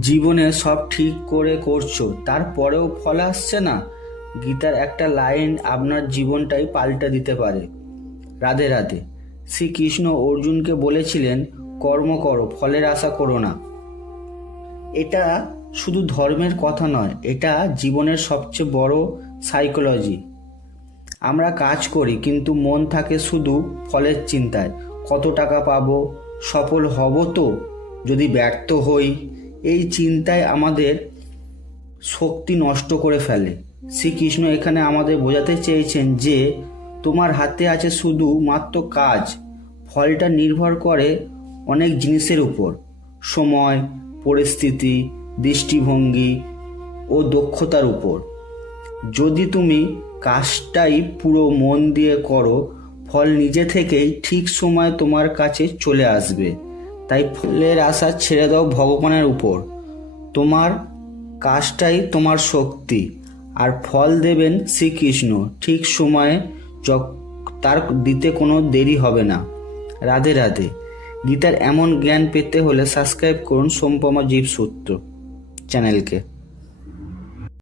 জীবনে সব ঠিক করে করছো, তারপরেও ফল আসছে না। গীতার একটা লাইন আপনার জীবনটাই পাল্টে দিতে পারে। রাধে রাধে। শ্রীকৃষ্ণ অর্জুনকে বলেছিলেন, কর্ম করো, ফলের আশা করো না। এটা শুধু ধর্মের কথা নয়, এটা জীবনের সবচেয়ে বড় সাইকোলজি। আমরা কাজ করি কিন্তু মন থাকে শুধু ফলের চিন্তায়। কত টাকা পাবো, সফল হব তো, যদি ব্যর্থ হই। এই চিন্তায় আমাদের শক্তি নষ্ট করে ফেলে। শ্রীকৃষ্ণ এখানে আমাদের বোঝাতে চেয়েছেন যে তোমার হাতে আছে শুধু মাত্র কাজ, ফলটা নির্ভর করে অনেক জিনিসের উপর: সময়, পরিস্থিতি, দৃষ্টিভঙ্গি ও দক্ষতার উপর। যদি তুমি কাজটাই পুরো মন দিয়ে করো, ফল নিজে থেকেই ঠিক সময় তোমার কাছে চলে আসবে। তাই ফলের আশা ছেড়ে দাও ভগবানের উপর। তোমার কাজটাই তোমার শক্তি, আর ফল দেবেন শ্রীকৃষ্ণ ঠিক সময়ে। তার দিতে কোনো দেরি হবে না। রাধে রাধে। গীতার এমন জ্ঞান পেতে হলে সাবস্ক্রাইব করুন সোমপমা জীবসূত্র চ্যানেলকে।